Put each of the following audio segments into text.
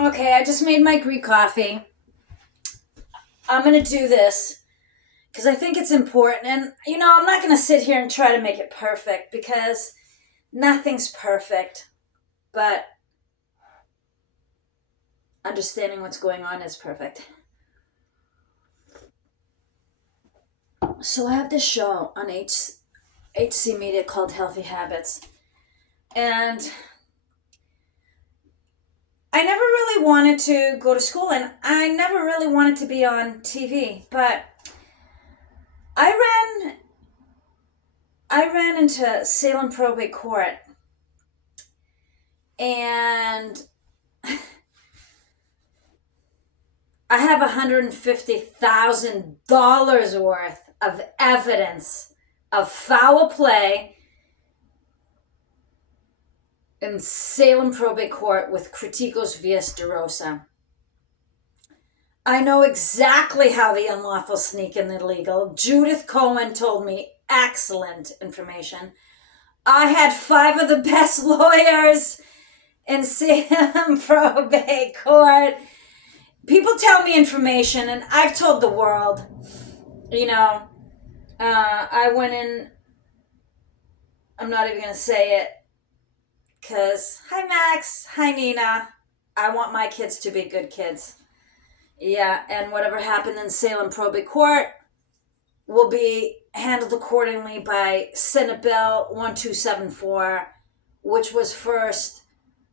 Okay, I just made my Greek coffee. I'm going to do this because I think it's important. And, I'm not going to sit here and try to make it perfect because nothing's perfect. But understanding what's going on is perfect. So I have this show on HC Media called Healthy Habits. And I never really wanted to go to school and I never really wanted to be on TV. But I ran into Salem Probate Court and I have $150,000 worth of evidence of foul play in Salem Probate Court with Kritikos Vias DeRosa. I know exactly how the unlawful sneak in the illegal. Judith Cohen told me excellent information. I had 5 of the best lawyers in Salem Probate Court. People tell me information, and I've told the world. I went in. I'm not even going to say it. Because, hi Max, hi Nina. I want my kids to be good kids. Yeah, and whatever happened in Salem Probate Court will be handled accordingly by Senate Bill 1274, which was first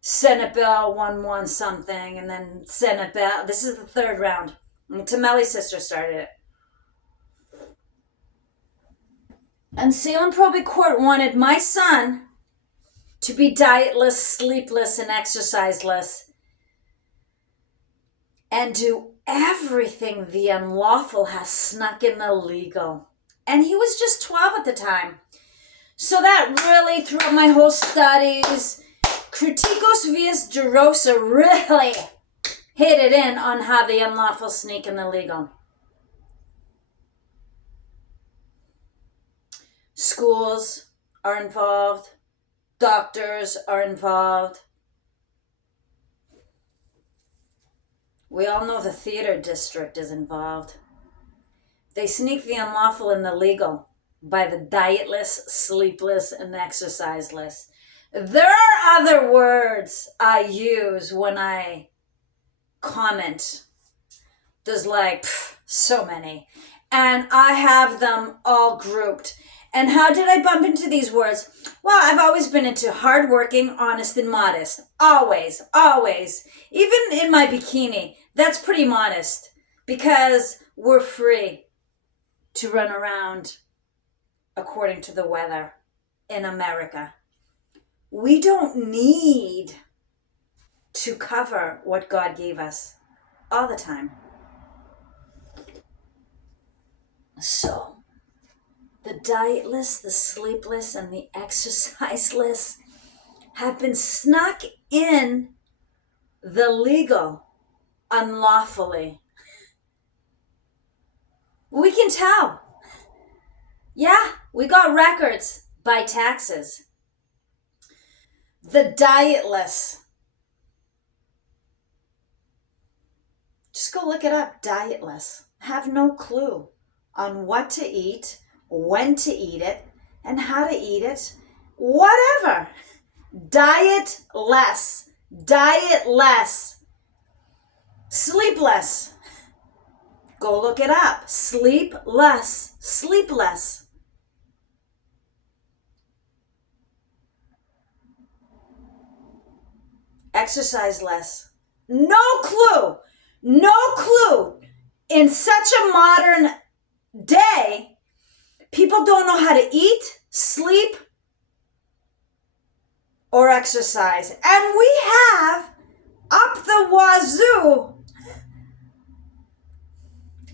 Senate Bill 11 something, and then Senate Bill. This is the third round. Tamelli's sister started it. And Salem Probate Court wanted my son to be dietless, sleepless, and exerciseless, and do everything the unlawful has snuck in the legal. And he was just 12 at the time. So that really, throughout my whole studies, Kritikos Vias DeRosa really hit it in on how the unlawful sneak in the legal. Schools are involved. Doctors are involved. We all know the theater district is involved. They sneak the unlawful in the legal by the dietless, sleepless, and exerciseless. There are other words I use when I comment. There's so many. And I have them all grouped. And how did I bump into these words? Well, I've always been into hardworking, honest, and modest. Always, always. Even in my bikini, that's pretty modest because we're free to run around according to the weather in America. We don't need to cover what God gave us all the time. So, the dietless, the sleepless, and the exerciseless have been snuck in the legal unlawfully. We can tell. Yeah, we got records by taxes. The dietless. Just go look it up, dietless. Have no clue on what to eat, when to eat it, and how to eat it. Whatever. Dietless. Dietless. Sleepless. Go look it up. Sleepless. Sleepless. Exercise less. No clue. No clue. In such a modern day, people don't know how to eat, sleep, or exercise. And we have up the wazoo.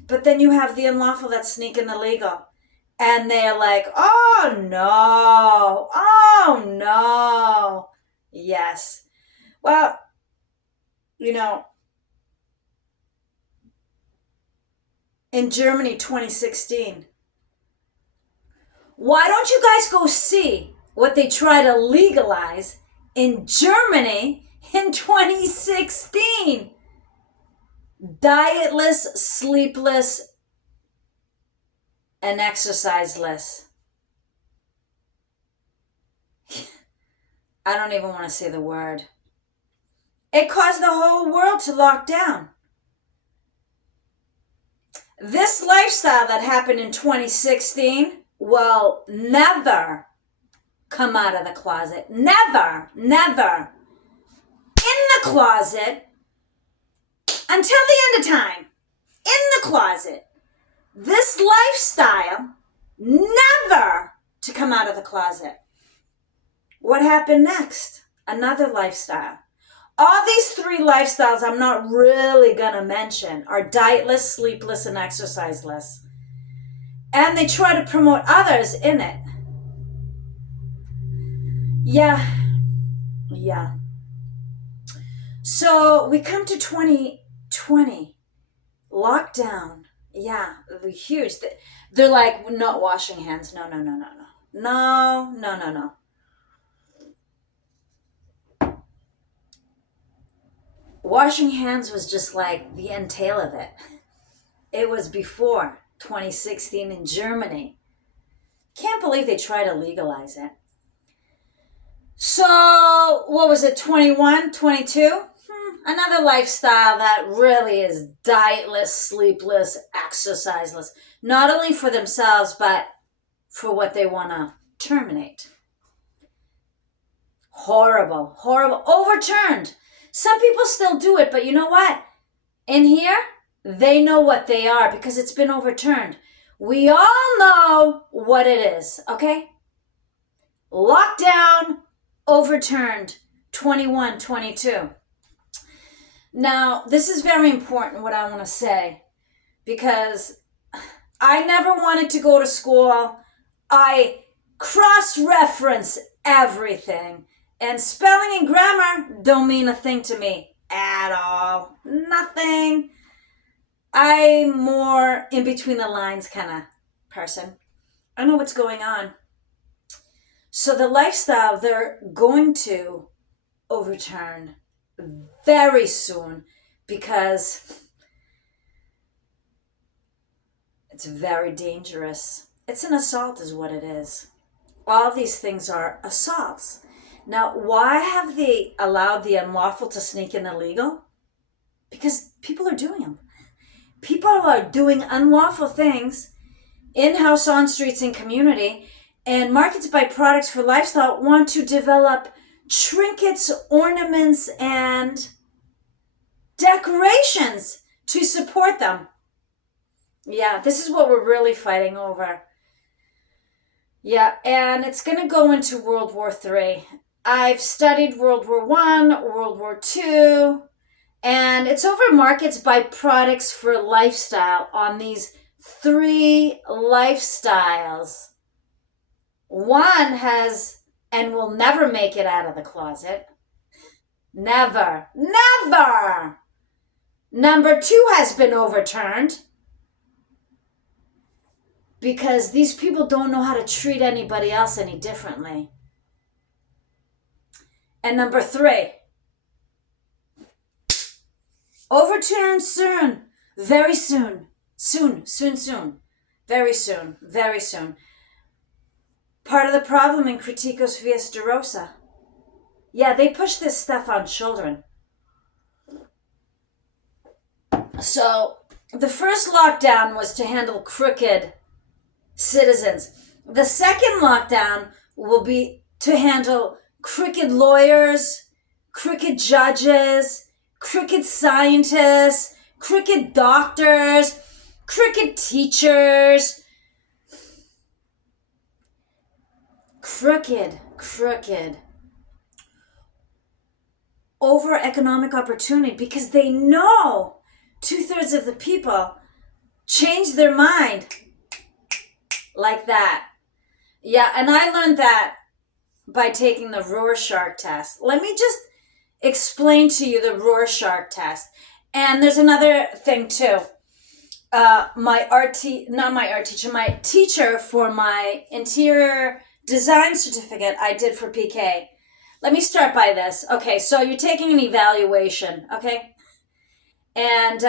But then you have the unlawful that sneak in the legal. And they're like, oh no, oh no. Yes. Well, in Germany 2016, why don't you guys go see what they try to legalize in Germany in 2016. Dietless, sleepless, and exerciseless. I don't even want to say the word. It caused the whole world to lock down. This lifestyle that happened in 2016 will never come out of the closet. Never, never. In the closet until the end of time. In the closet. This lifestyle never to come out of the closet. What happened next? Another lifestyle. All these three lifestyles I'm not really going to mention are dietless, sleepless, and exerciseless. And they try to promote others in it. Yeah. So we come to 2020. Lockdown. Yeah, huge. They're like, not washing hands. No. Washing hands was just like the entail of it. It was before 2016 in Germany. Can't believe they tried to legalize it. So, what was it, 21, 22? Another lifestyle that really is dietless, sleepless, exerciseless. Not only for themselves, but for what they want to terminate. Horrible. Overturned. Some people still do it, but you know what? In here, they know what they are because it's been overturned. We all know what it is, okay? Lockdown, overturned, 21, 22. Now, this is very important what I want to say because I never wanted to go to school. I cross-reference everything. And spelling and grammar don't mean a thing to me at all. Nothing. I'm more in between the lines kind of person. I know what's going on. So the lifestyle they're going to overturn very soon because it's very dangerous. It's an assault is what it is. All these things are assaults. Now, why have they allowed the unlawful to sneak in the legal? Because people are doing them. People are doing unlawful things in-house, on streets, and community, and markets by products for lifestyle want to develop trinkets, ornaments, and decorations to support them. Yeah, this is what we're really fighting over. Yeah, and it's going to go into World War III. I've studied World War I, World War II, and it's over markets by products for lifestyle on these three lifestyles. One has and will never make it out of the closet. Never. Number 2 has been overturned because these people don't know how to treat anybody else any differently. And number 3, overturned soon, very soon, soon, very soon. Part of the problem in Criticos via Starosa. Yeah, they push this stuff on children. So the first lockdown was to handle crooked citizens. The second lockdown will be to handle crooked lawyers, crooked judges, crooked scientists, crooked doctors, crooked teachers. Crooked. Over economic opportunity because they know 2/3 of the people change their mind like that. Yeah, and I learned that by taking the Rorschach test. Let me just explain to you the Rorschach test. And there's another thing too. My teacher for my interior design certificate I did for PK. let me start by this. Okay, so you're taking an evaluation, okay? And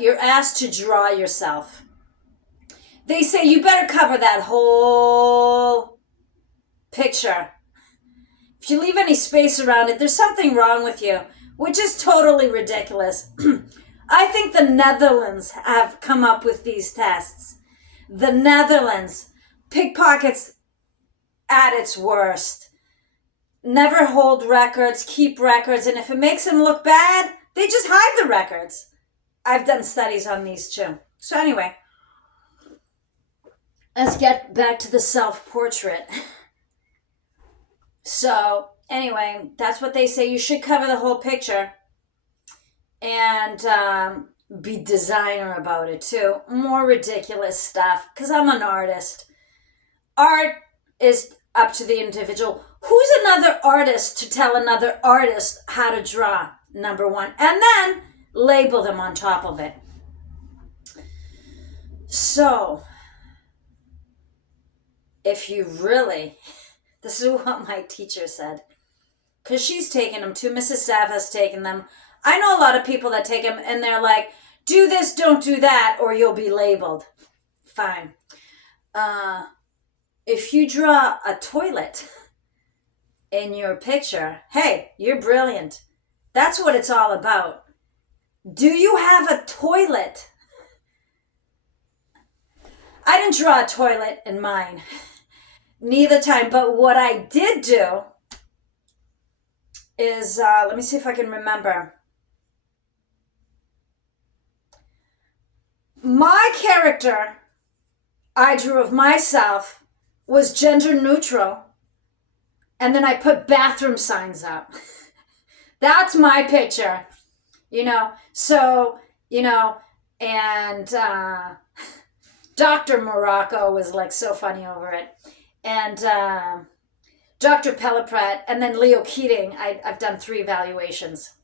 you're asked to draw yourself. They say you better cover that whole picture. If you leave any space around it, there's something wrong with you, which is totally ridiculous. I think the Netherlands have come up with these tests. The Netherlands, pickpockets at its worst. Never hold records, keep records, and if it makes them look bad, they just hide the records. I've done studies on these too. So anyway, let's get back to the self-portrait. So anyway, that's what they say. You should cover the whole picture and be designer about it too. More ridiculous stuff, because I'm an artist. Art is up to the individual. Who's another artist to tell another artist how to draw, number one, and then label them on top of it. So, if you really, this is what my teacher said, because she's taken them too, Mrs. Sav has taken them. I know a lot of people that take them and they're like, do this, don't do that, or you'll be labeled. Fine. If you draw a toilet in your picture, hey, you're brilliant. That's what it's all about. Do you have a toilet? I didn't draw a toilet in mine, neither time, but what I did do is, let me see if I can remember. My character I drew of myself was gender neutral, and then I put bathroom signs up. That's my picture, so, and Dr. Morocco was like so funny over it, and Dr. Pellepret, and then Leo Keating. I've done 3 evaluations.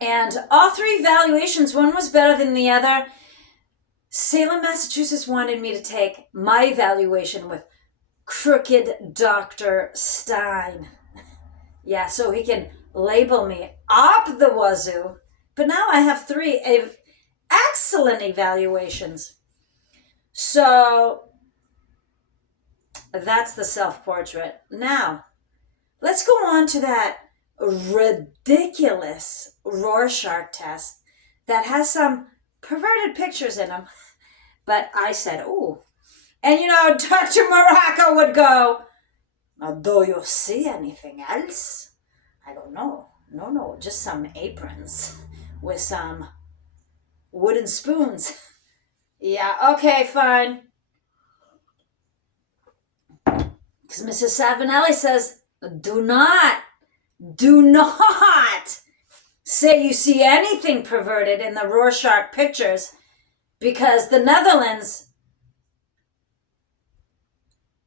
And all 3 evaluations, one was better than the other. Salem, Massachusetts wanted me to take my evaluation with Crooked Dr. Stein. Yeah, so he can label me up the wazoo. But now I have 3 excellent evaluations. So that's the self-portrait. Now, let's go on to that ridiculous Rorschach test that has some perverted pictures in them. But I said, ooh. And Dr. Morocco would go, now, do you see anything else? I go, no, just some aprons with some wooden spoons. Yeah, okay, fine. Because Mrs. Savinelli says, do not say you see anything perverted in the Rorschach pictures, because the Netherlands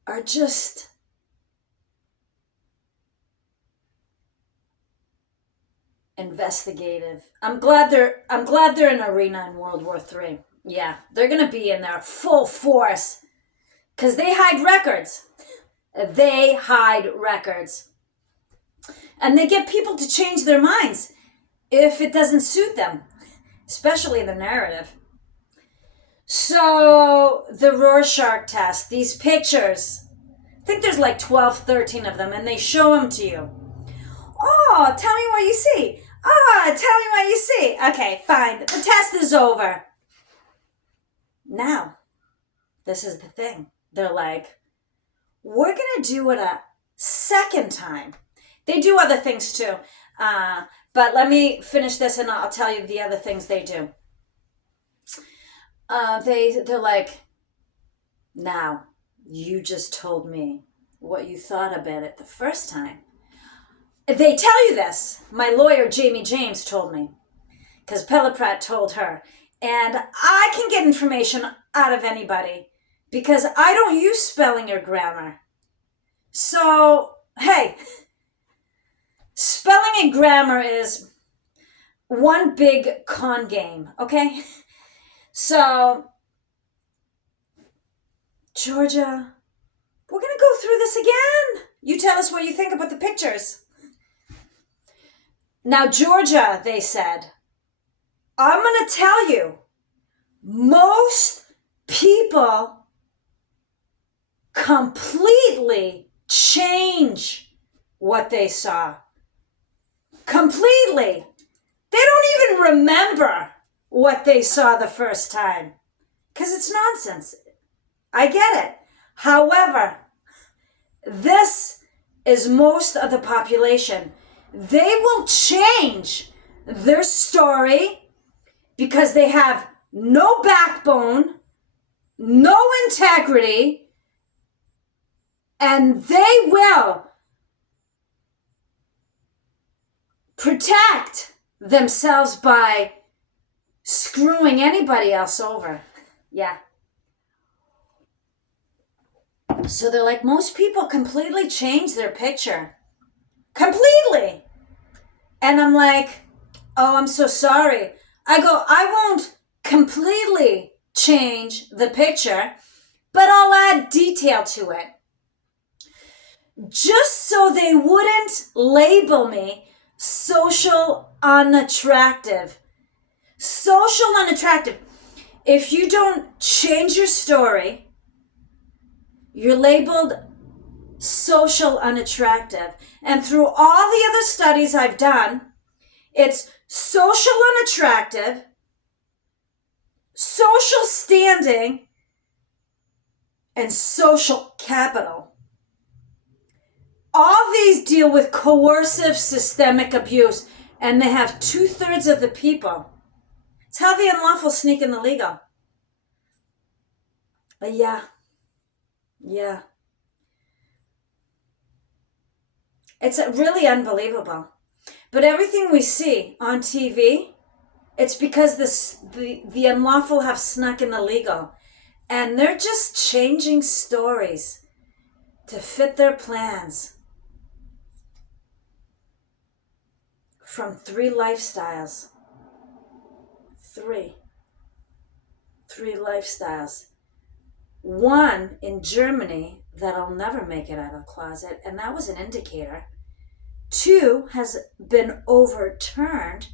are just investigative. I'm glad they're in arena in World War III. Yeah, they're going to be in there full force because they hide records. They hide records. And they get people to change their minds if it doesn't suit them, especially the narrative. So the Rorschach test, these pictures, I think there's like 12, 13 of them, and they show them to you. Oh, tell me what you see. Oh, tell me what you see. Okay, fine. The test is over. Now, this is the thing. They're like, we're going to do it a second time. They do other things too. But let me finish this and I'll tell you the other things they do. They're like, now, you just told me what you thought about it the first time. They tell you this. My lawyer, Jamie James, told me. Because Pellepret told her. And I can get information out of anybody because I don't use spelling or grammar. So, hey, spelling and grammar is one big con game, okay? So, Georgia, we're going to go through this again. You tell us what you think about the pictures. Now, Georgia, they said, I'm going to tell you, most people completely change what they saw. Completely. They don't even remember what they saw the first time. Because it's nonsense. I get it. However, this is most of the population. They will change their story because they have no backbone, no integrity, and they will protect themselves by screwing anybody else over. Yeah. So they're like, most people completely change their picture. Completely. And I'm like, oh, I'm so sorry. I go, I won't completely change the picture, but I'll add detail to it. Just so they wouldn't label me social unattractive. Social unattractive. If you don't change your story, you're labeled social unattractive. And through all the other studies I've done, it's social unattractive, social standing, and social capital. All these deal with coercive systemic abuse, and they have 2/3 of the people. It's how the unlawful sneak in the legal. Yeah. It's really unbelievable. But everything we see on TV, it's because the unlawful have snuck in the legal. And they're just changing stories to fit their plans. From 3 lifestyles. 3 lifestyles. 1 in Germany that'll never make it out of the closet, and that was an indicator. 2 has been overturned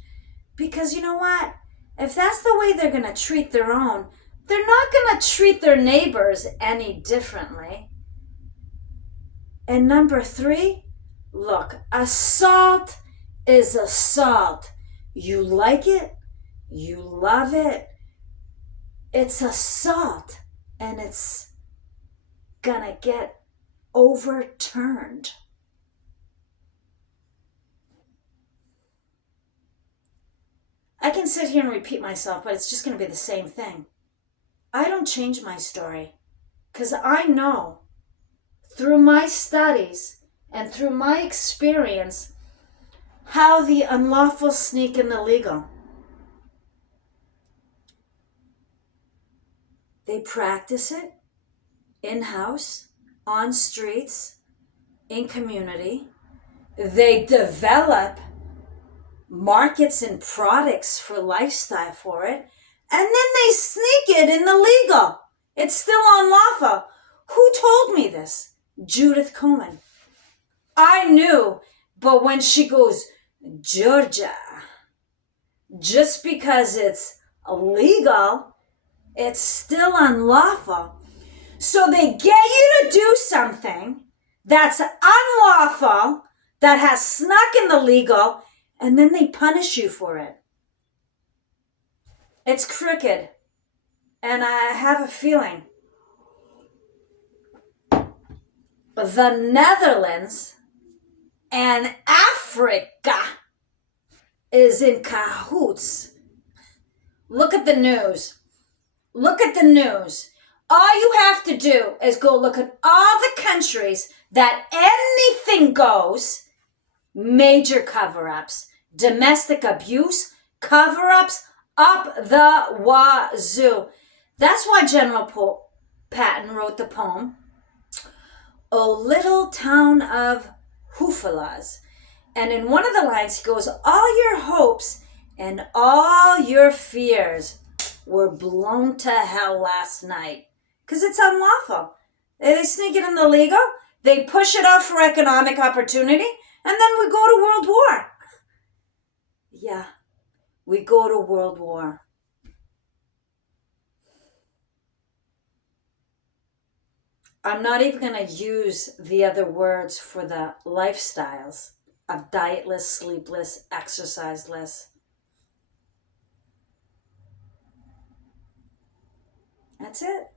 because you know what? If that's the way they're going to treat their own, they're not going to treat their neighbors any differently. And number 3, look, assault is assault. You like it, you love it. It's assault, and it's gonna get overturned. I can sit here and repeat myself, but it's just gonna be the same thing. I don't change my story because I know through my studies and through my experience how the unlawful sneak in the legal. They practice it in-house, on streets, in community. They develop markets and products for lifestyle for it, and then they sneak it in the legal. It's still unlawful. Who told me this? Judith Coleman. I knew, but when she goes, Georgia, just because it's illegal, it's still unlawful. So they get you to do something that's unlawful, that has snuck in the legal, and then they punish you for it. It's crooked. And I have a feeling the Netherlands and Africa is in cahoots. Look at the news. Look at the news. All you have to do is go look at all the countries that anything goes, major cover-ups, domestic abuse, cover-ups, up the wazoo. That's why General Patton wrote the poem, O Little Town of Hoofalas. And in one of the lines he goes, all your hopes and all your fears were blown to hell last night. Because it's unlawful. They sneak it in the legal. They push it off for economic opportunity, and then we go to world war. Yeah, we go to world war. I'm not even going to use the other words for the lifestyles of dietless, sleepless, exerciseless. That's it.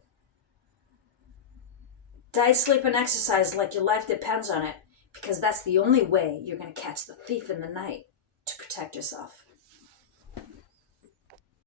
Diet, sleep, and exercise like your life depends on it, because that's the only way you're going to catch the thief in the night to protect yourself.